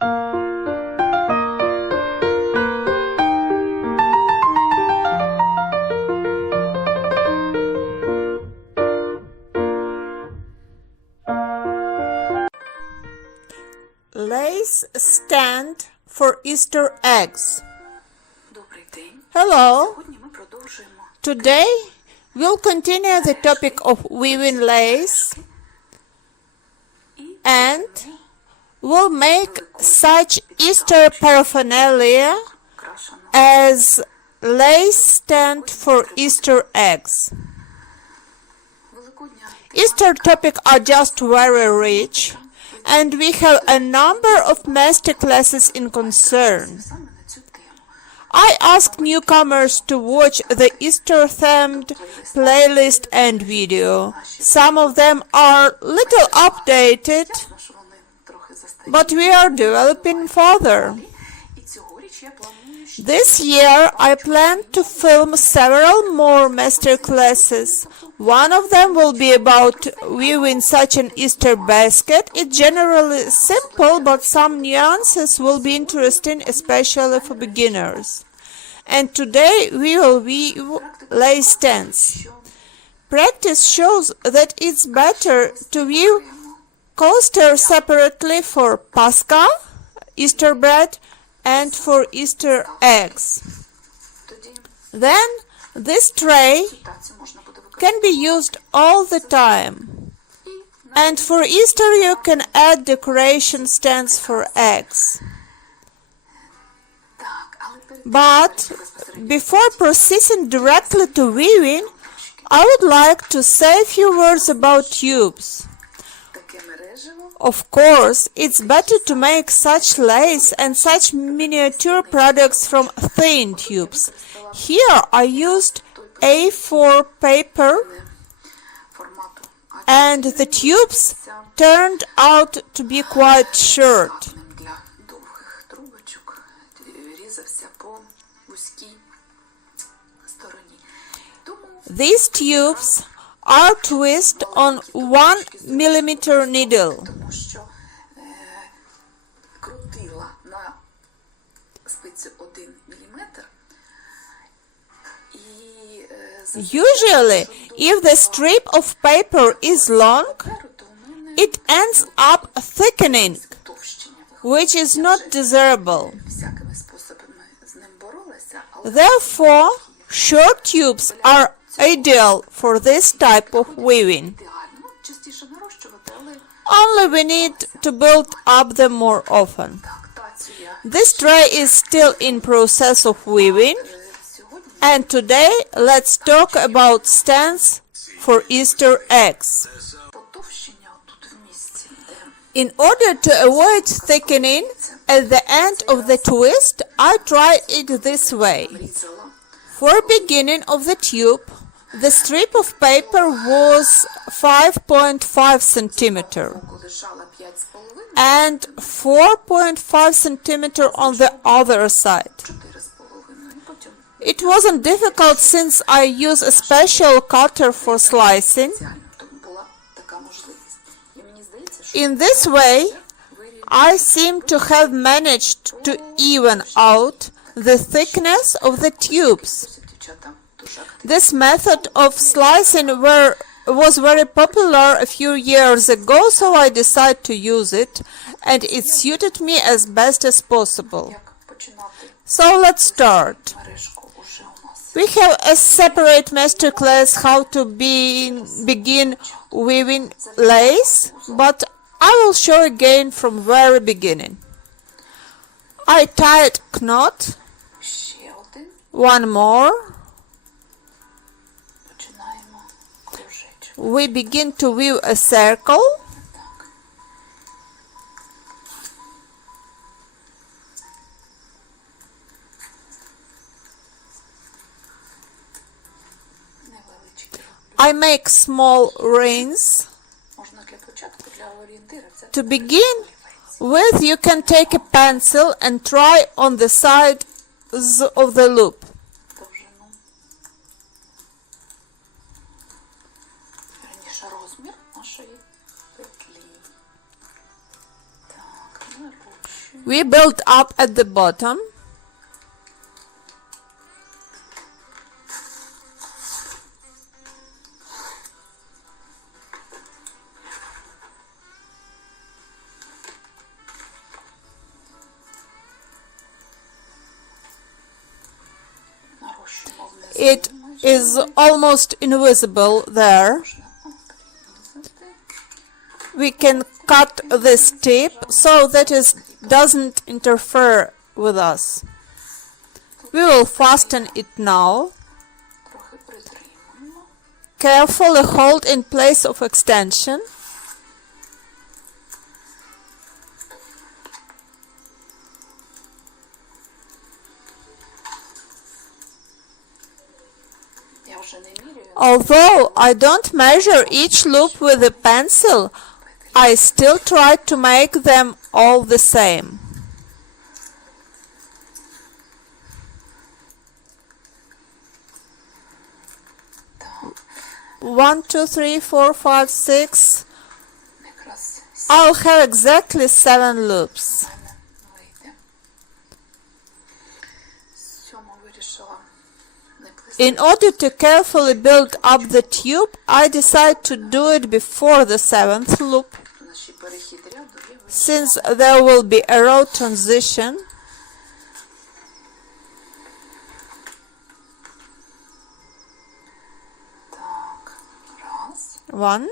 Lace stand for Easter eggs. Hello. Today we'll continue the topic of weaving lace and we'll make such Easter paraphernalia as lace stand for Easter eggs. Easter topics are just very rich, and we have a number of masterclasses in concern. I asked newcomers to watch the Easter-themed playlist and video. Some of them are little updated, but we are developing further. This year I plan to film several more masterclasses. One of them will be about weaving such an Easter basket. It's generally simple, but some nuances will be interesting, especially for beginners. And today we will weave lace stands. Practice shows that it's better to weave coasters separately for Pascha, Easter bread, and for Easter eggs. Then this tray can be used all the time. And for Easter you can add decoration stands for eggs. But before proceeding directly to weaving, I would like to say a few words about tubes. Of course, it's better to make such lace and such miniature products from thin tubes. Here I used A4 paper, and the tubes turned out to be quite short. These tubes are twisted on 1 millimeter needle. Usually, if the strip of paper is long, it ends up thickening, which is not desirable. Therefore, short tubes are ideal for this type of weaving. Only we need to build up them more often. This tray is still in process of weaving, and today let's talk about stands for Easter eggs. In order to avoid thickening at the end of the twist, I try it this way. For beginning of the tube, the strip of paper was 5.5 centimeter and 4.5 centimeter on the other side. It wasn't difficult since I use a special cutter for slicing. In this way, I seem to have managed to even out the thickness of the tubes. This method of slicing was very popular a few years ago, so I decided to use it, and it suited me as best as possible. So let's start. We have a separate masterclass how to begin weaving lace, but I will show again from very beginning. I tied knot, one more. We begin to weave a circle. I make small rings. To begin with, you can take a pencil and try on the sides of the loop. We build up at the bottom. It is almost invisible there. We can cut this tip so that it doesn't interfere with us. We will fasten it now. Carefully hold in place of extension. Although I don't measure each loop with a pencil, I still try to make them all the same. One, two, three, four, five, six. I'll have exactly 7 loops. In order to carefully build up the tube, I decide to do it before the 7th loop, since there will be a row transition. One.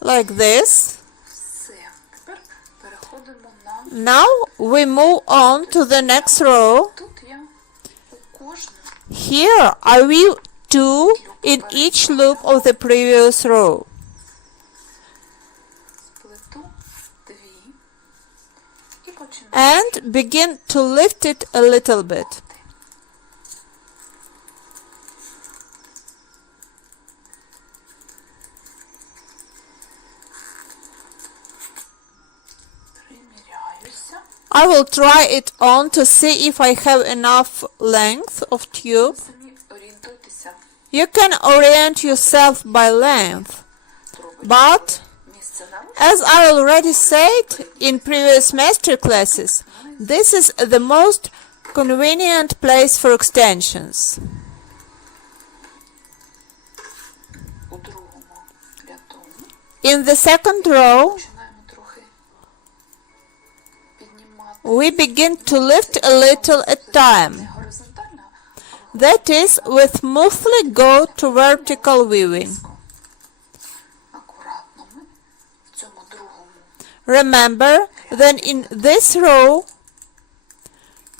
Like this. Now we move on to the next row. Here I weave 2 in each loop of the previous row. And begin to lift it a little bit. I will try it on to see if I have enough length of tube. You can orient yourself by length, but as I already said in previous master classes, this is the most convenient place for extensions. In the second row, we begin to lift a little at a time. That is, we smoothly go to vertical weaving. Remember that in this row,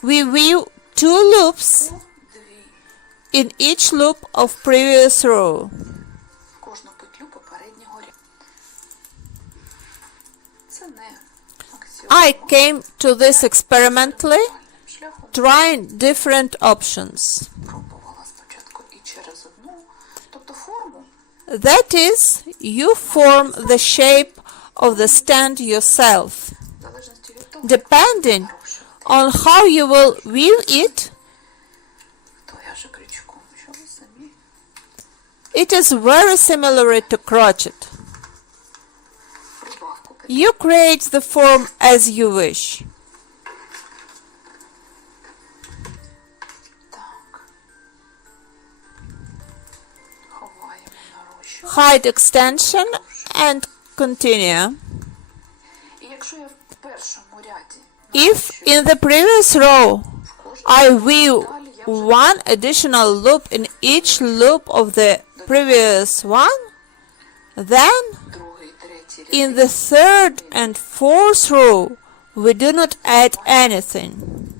we weave 2 loops in each loop of previous row. I came to this experimentally, trying different options. That is, you form the shape of the stand yourself. Depending on how you will weave it, it is very similar to crochet. You create the form as you wish. Hide extension and continue. If in the previous row I weave 1 additional loop in each loop of the previous one, then in the 3rd and 4th row we do not add anything.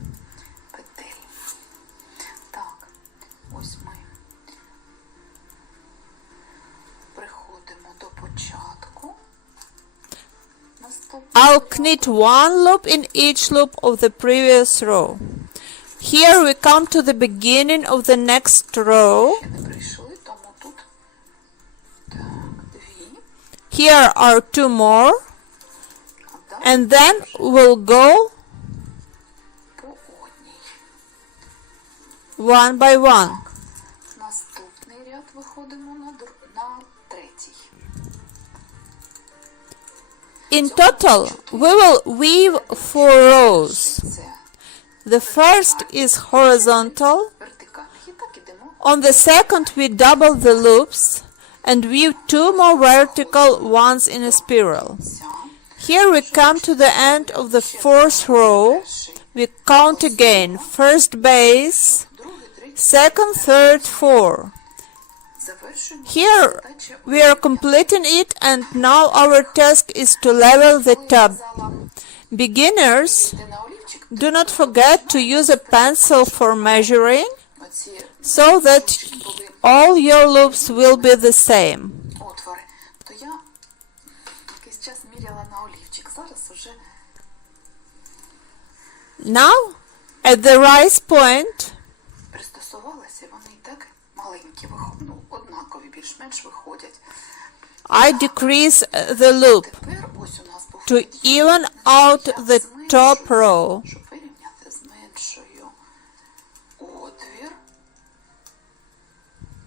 I'll knit 1 loop in each loop of the previous row. Here we come to the beginning of the next row. Here are 2 more, and then we'll go по одній. One by one. Наступний ряд виходимо на третій. In total, we will weave 4 rows. Це The first is horizontal. вертикальний. І так ідемо. On the second, we double the loops and weave 2 more vertical ones in a spiral. Here we come to the end of the 4th row. We count again. First base, second, third, 4. Завершуємо. Here Задача we are completing it, and now our task is to level the top. Beginners, йде на олівчик. do not forget to use a pencil for measuring, Оці so that all your loops will be the same. отвори. То я якийсь час міряла на олівчик. Зараз уже Now, at the rise point, пристосувалася, вони і так маленькі виходять, ну, однакові більш-менш виходять. I decrease the loop Тепер ось у нас був to even out the top row. щоб вирівняти, зменшую отвір.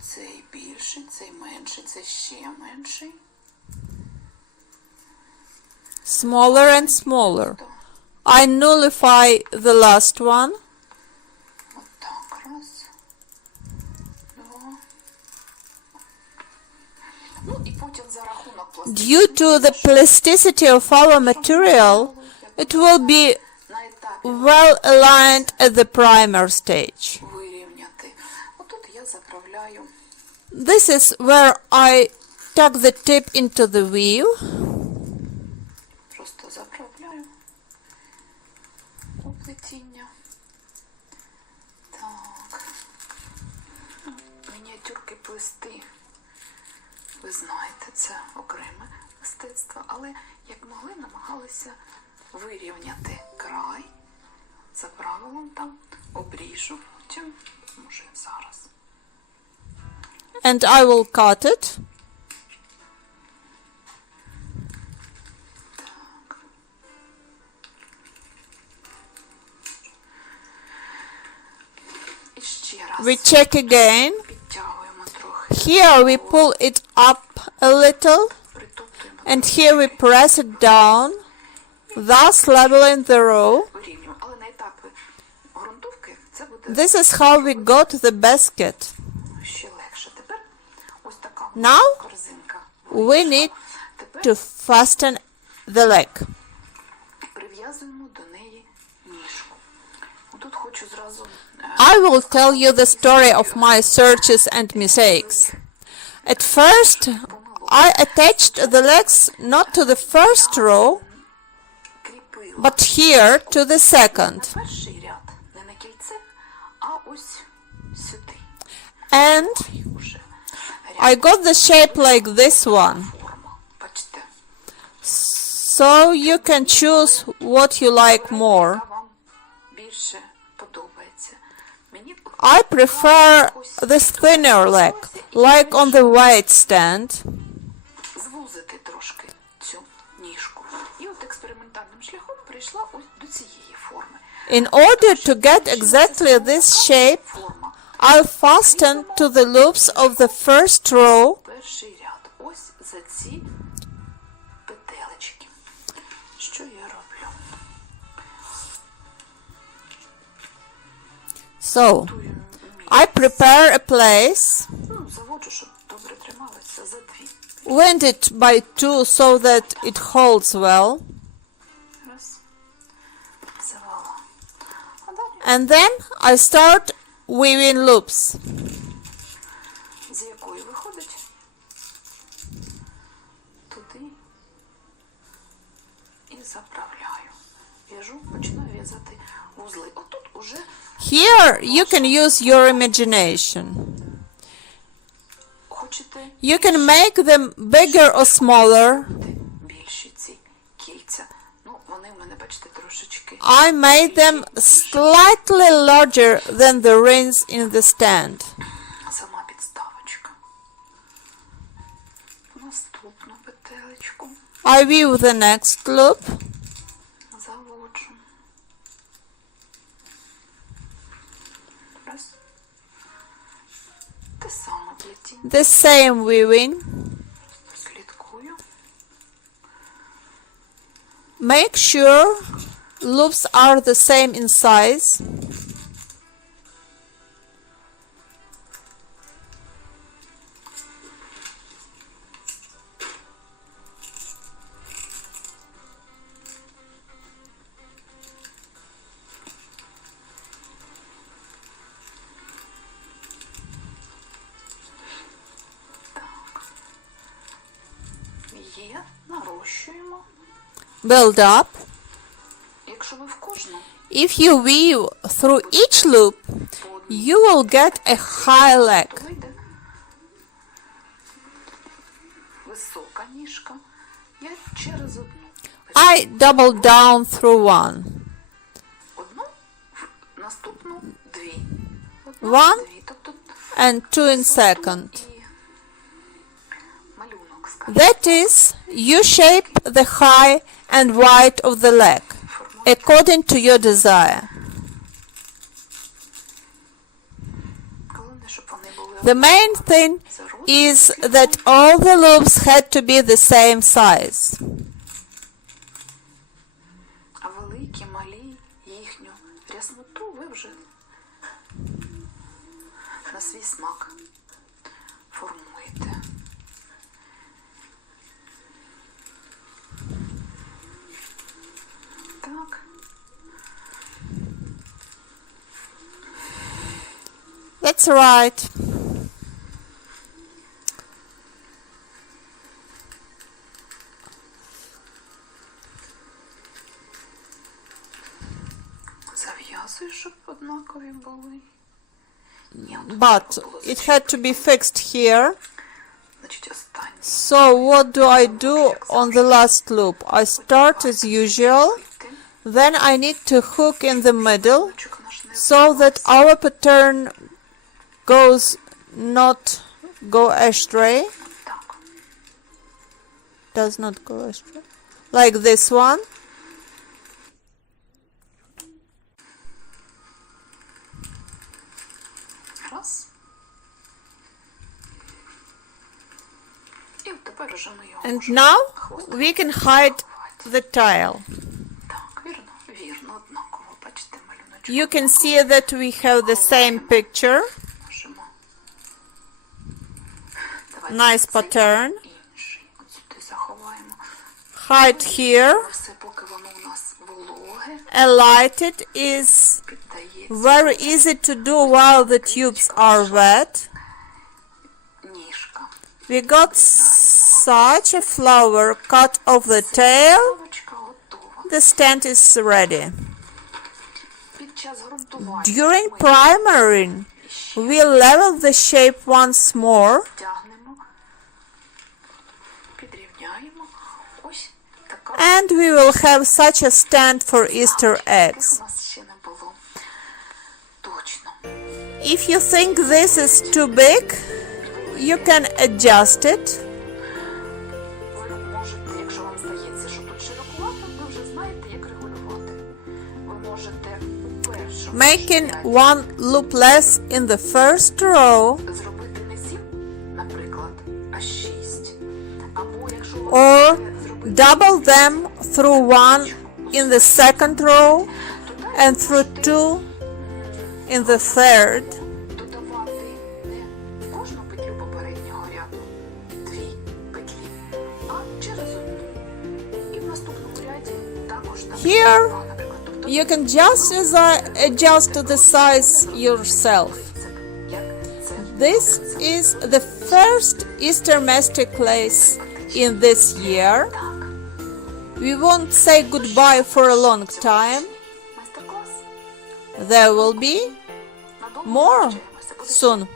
Цей більший, цей менший, цей ще менший. Smaller and smaller. I nullify the last one. Отак, раз, два. Ну і потім за рахунок Due to the plasticity of our material, it will be на етапі well aligned at the primer stage. вирівняти. Отут я заправляю This is where I tuck the tip into the weave. просто заправляю у плетіння. Так. Ну, мініатюрки плести, ви знаєте, це окреме мистецтво, але як могли, намагалися вирівняти край. За правилом там обріжу, потім, може, зараз. And I will cut it. І ще раз We check again. підтягуємо трохи, Here we pull it up a little, притоптуємо, and here we press it down, thus leveling the row. вирівнюємо. Але на етапі ґрунтовки це буде This is how we got the basket. ще легше. Тепер ось така Now корзинка. we need Тепер to fasten the leg. прив'язуємо до неї ніжку. Тут хочу зразу I will tell you the story of my searches and mistakes. At first, I attached the legs not to the first row, кріпила but here to the second. перший ряд, не на кільце, а ось сюди. And Уже I got the shape like this one. форма. Бачите, So you can choose what you like more. яка вам більше подобається. Мені I prefer this thinner leg, like on the weight stand. звузити трошки цю ніжку. І от експериментальним шляхом прийшла ось до цієї форми. In order to get exactly this shape, Форма. I'll fasten to the loops of the first row. Перший ряд. Ось за ці петелечки. Що я роблю? So, I prepare a place, Ну, заводжу, щоб добре трималося за дві. wind it by 2 so that it holds well, Раз. Завела. А далі, and then I start weaving loops. з якої виходить туди і заправляю. В'яжу, починаю в'язати вузли. Отут уже Here you can use your imagination. хочете You can make them bigger or smaller. більші ці кільця. Ну, вони в мене, бачите, трошечки. I made them slightly larger than the rings in the stand. Сама підставочка. Наступну петелечку I weave the next loop. заводжу. плетіння. The same weaving. Слідкую. Make sure loops are the same in size. Є, нарощуємо. Build up. Якщо ви в кожну If you weave through each loop, you will get a high leg. то вийде висока ніжка. Я через одну. I double down through one. Одну, наступну дві. One Дві. Тобто and two in second. і малюнок, скажімо. That is, you shape the high and wide of the leg according to your desire. Головне, щоб вони були The main thing is that all the loops had to be the same size. а великі, малі, їхню рясноту ви вже на свій смак формуєте. Так. That's right. Зав'язую, щоб однакові були. Ні, от But треба було it had to be fixed here. Значить, останнє. So what do I do on the last loop? I start as usual. Йти. Then I need to hook in the middle Ручок наш не so that our pattern goes not go astray. так. Does not go astray. Like this one. Раз. І от тепер уже ми його And можемо now хвостиком we can hide the tail. Так, вірно, однаково. Бачите, малюночок. You can see that we have the same picture. Можемо. Давайте Nice цей pattern. інший. От сюди заховаємо. Hide here. Все, поки воно у нас вологе, Alight it is піддається very easy to do while the tubes are wet. ніжка. We got such a flower cut off the tail. Лавочка готова. The stand is ready. Під час ґрунтування During ми primering, we level the shape once more. тягнемо, підрівняємо. Ось така. And we will have such a stand for Easter Таких eggs. у нас ще не було. Точно. If you think this is too big, you can adjust it. Ви можете, якщо вам здається, що тут широкувато, ви вже знаєте, як регулювати. Ви можете у першому Making one loop less in the first row, зробити не 7, наприклад, а 6. Або якщо ви or хочете зробити double them through one in the second row and through two in the third. додавати не в кожну петлю попереднього ряду 2 петлі, а через одну. І в наступному ряді також там Here, 2, наприклад. Тобто You can just adjust the size yourself. як це This is the first Easter masterclass in this year. так. We won't say goodbye for a long time. Майстер-клас. There will be Надовго more навчаємося. Буде soon.